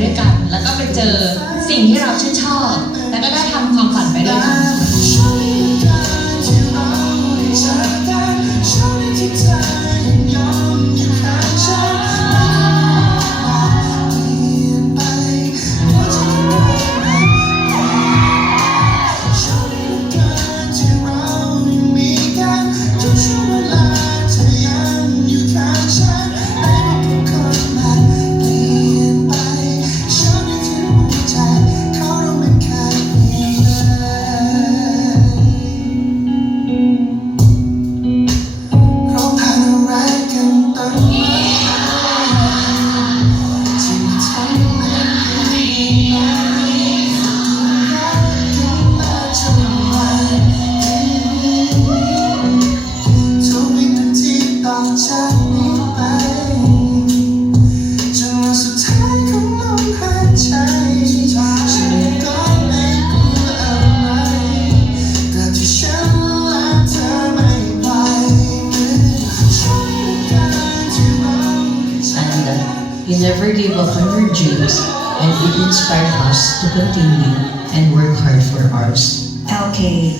ด้วยกันแล้วก็ไปเจอสิ่งที่เราชื่นชอบแล้วก็ได้ทำความฝันไปด้วยกันYou never gave up on your dreams, and it inspired us to continue and work hard for ours. LK,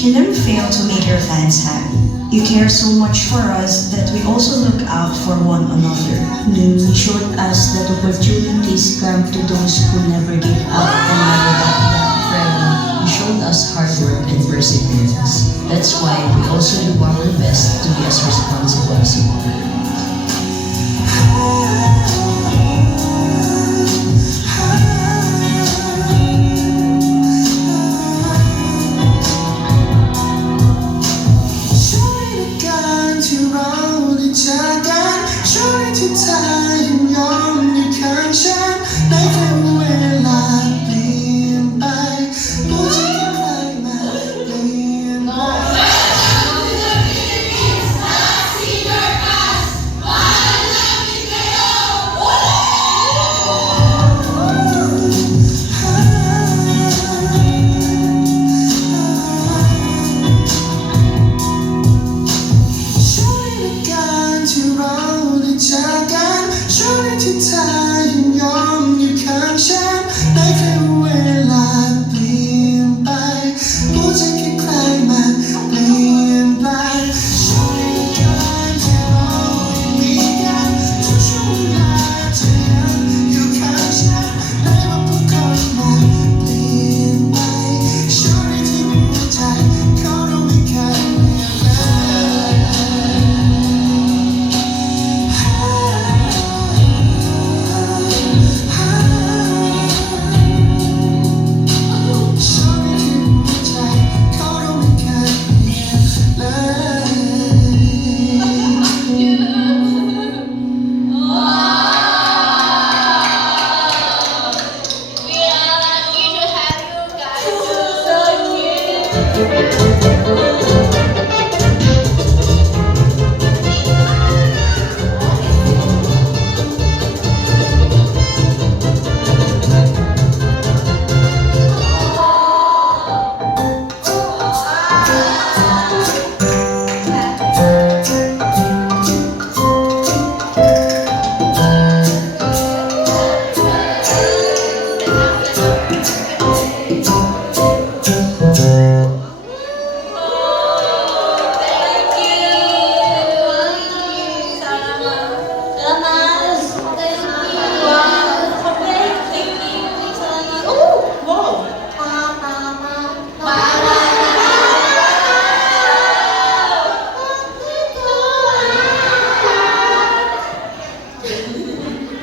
you never fail to make your fans happy. You care so much for us that we also look out for one another. You showed us that opportunities come to those who never give up and never back down. Friend, you showed us hard work and perseverance. That's why we also do our best to be as responsible as you are.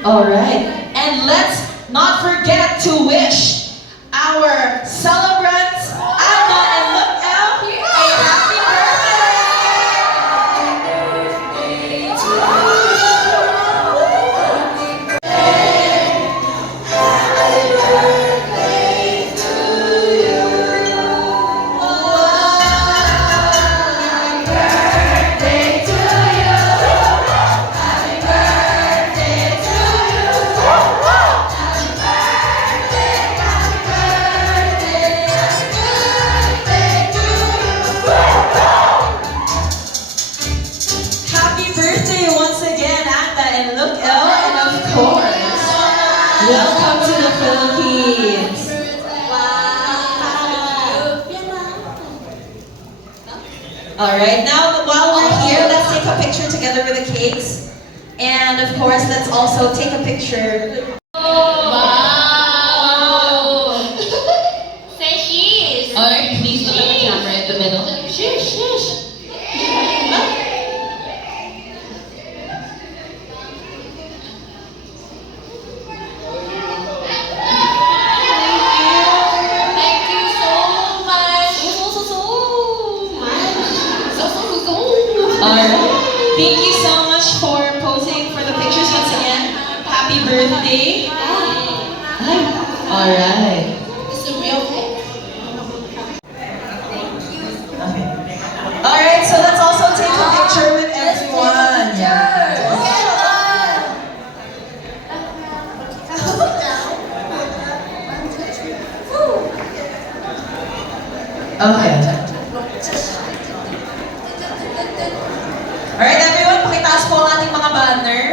Alright, and let's not forget to wish our celebrants, Alma and Look-El, a happy Philippines. Alright, now while we're here, let's take a picture together with the cakes. And of course, let's also take a picture. Say cheese. Alright, please look at the camera in the middle. Shush. Thank you so much. Alright. Thank you so much for posing for the pictures once again. Happy birthday. Alright. It's a real cake. Okay. Alright, so let's also take a picture with everyone. Yeah. Okay. Alright, everyone, pakitaas po ang ating mga banner.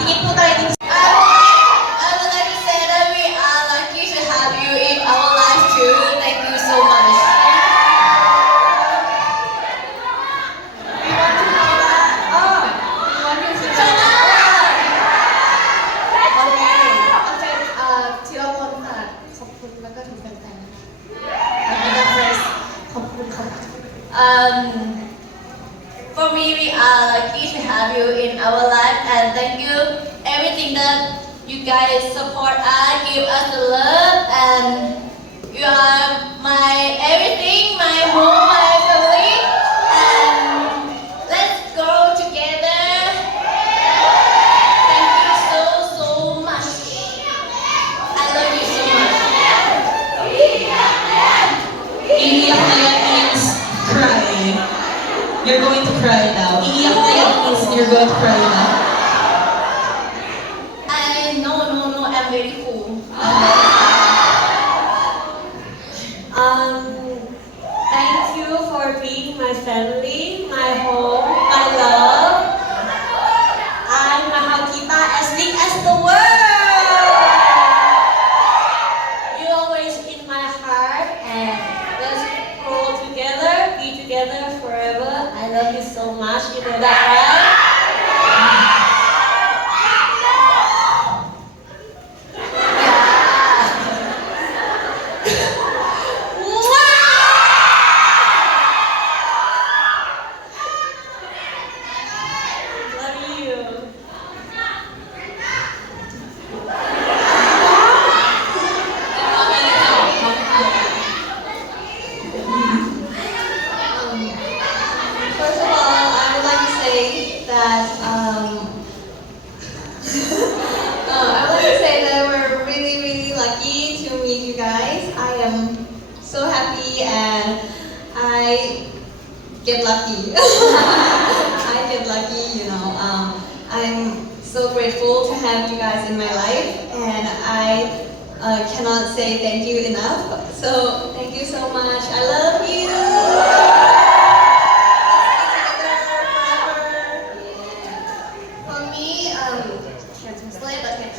Tingin po tayo dito. I would like to say that we are lucky to have you in our life too. Thank you so much. For me, we are lucky to have you in our life, and thank you everything that you guys support us, give us the love, and you are my everything, my home, my family, and let's grow together. Thank you so much. I love you so much. Iiyak na yan means crying. You're going to cry now. Iiyak na yan means you're going to cry now. No, I'm very cool. Thank you for being my family, my home, my love. I'm Mahakita, as big as the world. You're always in my heart, and let's grow together, be together forever. I love you so much. You know that, right? Love you. First of all, I would like to say that we're really lucky to meet you guys. I am so happy and I get lucky. I get lucky, you know. I'm so grateful to have you guys in my life, and I cannot say thank you enough. So thank you so much. I love you. For me, can translate, okay.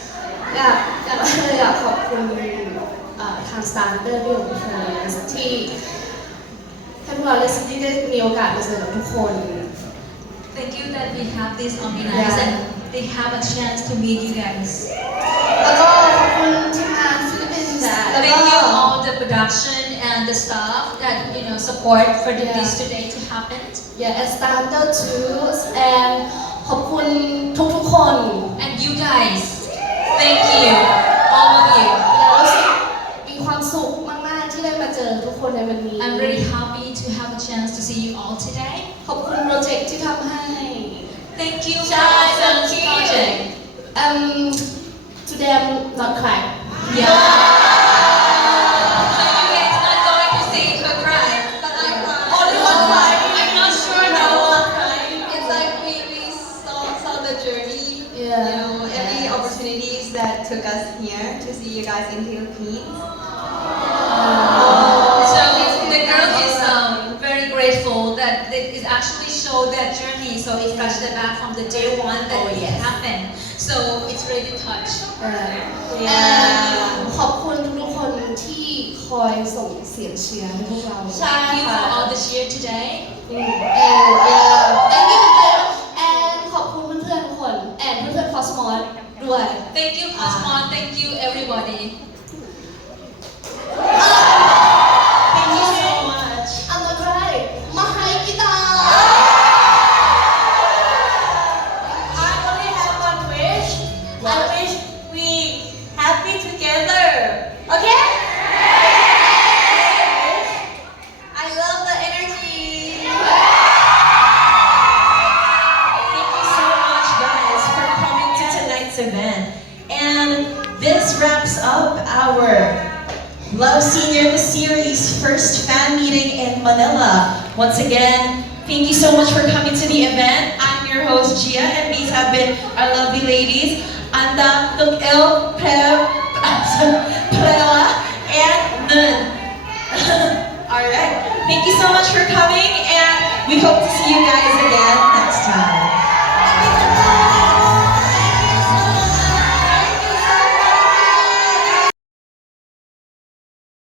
อยากขอบคุณทางสตาร์เตอร์ด้วยที่ให้พวกเราได้มีโอกาสมาเจอกับทุกคน Thank you that we have this organized and they have a chance to meet you guys. แล้วก็ขอบคุณทีมงานฟิลิปปินส์แล้ว Thank ก็ you all the production and the staff that support for this today to happen. yeah, and starter too and ขอบคุณทุกๆคน And you guys, thank you, all of you. แล้วรู้สึกมีความสุขมากๆที่ได้มาเจอทุกคนในวันนี้ I'm really happy to have a chance to see you all today. ขอบคุณโปรเจกต์ที่ทำให้ Thank you for ใช่ this project. today I'm not crying Yeah. You guys not going to see her cry. but I'm crying Only one cry. I'm not sure now. It's like we saw the journey, Yeah. you know, every opportunities that took us here to see you guys in Philippines. So the girl is very grateful that it actually showed that journey. So it touched the back from the day one that it happened. 10. So it's ready to touch. Yeah. ขอบคุณทุกๆคนที่คอยส่งเสียงเชียร์ให้พวกเรา ใช่ Thank you ค่ะ for all the cheer today. and yeah thank you them and ขอบคุณเพื่อนๆทุกคน and เพื่อนๆ Cosmos ด้วย Thank you, Cosmon. Thank you, everybody. Thank you so much. I'm not cry มาให้กีตาร์ I only have one wish. I wish we happy together. Okay? I love the energy. Thank you so much, guys, for coming to tonight's event. And this wraps up our Love Senior the Series first fan meeting in Manila. Once again, thank you so much for coming to the event. I'm your host, Gia, and these have been our lovely ladies, Anda, Tukil, Prewa, and Nun. Alright, thank you so much for coming, and we hope to see you guys again